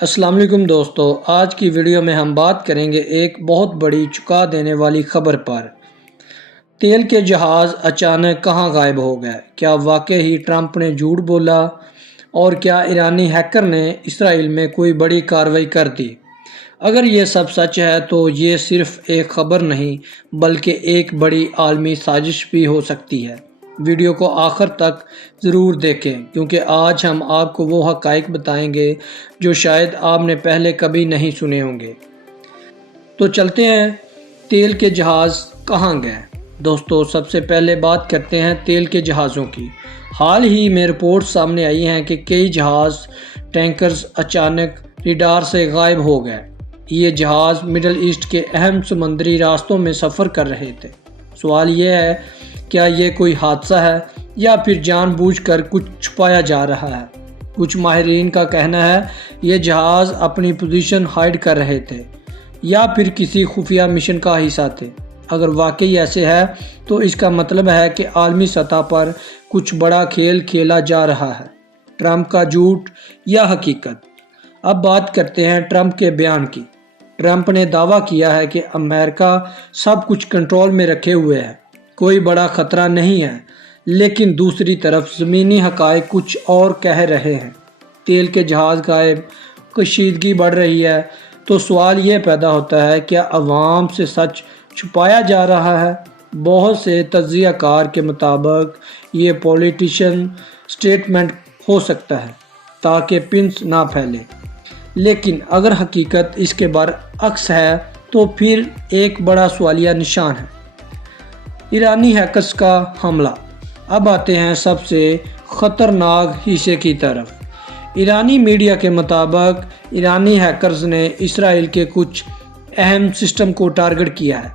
السلام علیکم دوستو، آج کی ویڈیو میں ہم بات کریں گے ایک بہت بڑی چونکا دینے والی خبر پر۔ تیل کے جہاز اچانک کہاں غائب ہو گئے؟ کیا واقعی ہی ٹرمپ نے جھوٹ بولا؟ اور کیا ایرانی ہیکر نے اسرائیل میں کوئی بڑی کارروائی کر دی؟ اگر یہ سب سچ ہے تو یہ صرف ایک خبر نہیں بلکہ ایک بڑی عالمی سازش بھی ہو سکتی ہے۔ ویڈیو کو آخر تک ضرور دیکھیں کیونکہ آج ہم آپ کو وہ حقائق بتائیں گے جو شاید آپ نے پہلے کبھی نہیں سنے ہوں گے۔ تو چلتے ہیں، تیل کے جہاز کہاں گئے؟ دوستو، سب سے پہلے بات کرتے ہیں تیل کے جہازوں کی۔ حال ہی میں رپورٹ سامنے آئی ہیں کہ کئی جہاز ٹینکرز اچانک ریڈار سے غائب ہو گئے۔ یہ جہاز مڈل ایسٹ کے اہم سمندری راستوں میں سفر کر رہے تھے۔ سوال یہ ہے، کیا یہ کوئی حادثہ ہے یا پھر جان بوجھ کر کچھ چھپایا جا رہا ہے؟ کچھ ماہرین کا کہنا ہے یہ جہاز اپنی پوزیشن ہائیڈ کر رہے تھے یا پھر کسی خفیہ مشن کا حصہ تھے۔ اگر واقعی ایسے ہے تو اس کا مطلب ہے کہ عالمی سطح پر کچھ بڑا کھیل کھیلا جا رہا ہے۔ ٹرمپ کا جھوٹ یا حقیقت؟ اب بات کرتے ہیں ٹرمپ کے بیان کی۔ ٹرمپ نے دعویٰ کیا ہے کہ امریکہ سب کچھ کنٹرول میں رکھے ہوئے ہے، کوئی بڑا خطرہ نہیں ہے، لیکن دوسری طرف زمینی حقائق کچھ اور کہہ رہے ہیں۔ تیل کے جہاز غائب، کشیدگی بڑھ رہی ہے، تو سوال یہ پیدا ہوتا ہے، کیا عوام سے سچ چھپایا جا رہا ہے؟ بہت سے تجزیہ کار کے مطابق یہ پولیٹیشین سٹیٹمنٹ ہو سکتا ہے تاکہ پنس نہ پھیلے، لیکن اگر حقیقت اس کے برعکس ہے تو پھر ایک بڑا سوالیہ نشان ہے۔ ایرانی ہیکرز کا حملہ۔ اب آتے ہیں سب سے خطرناک حصے کی طرف۔ ایرانی میڈیا کے مطابق ایرانی ہیکرز نے اسرائیل کے کچھ اہم سسٹم کو ٹارگٹ کیا ہے۔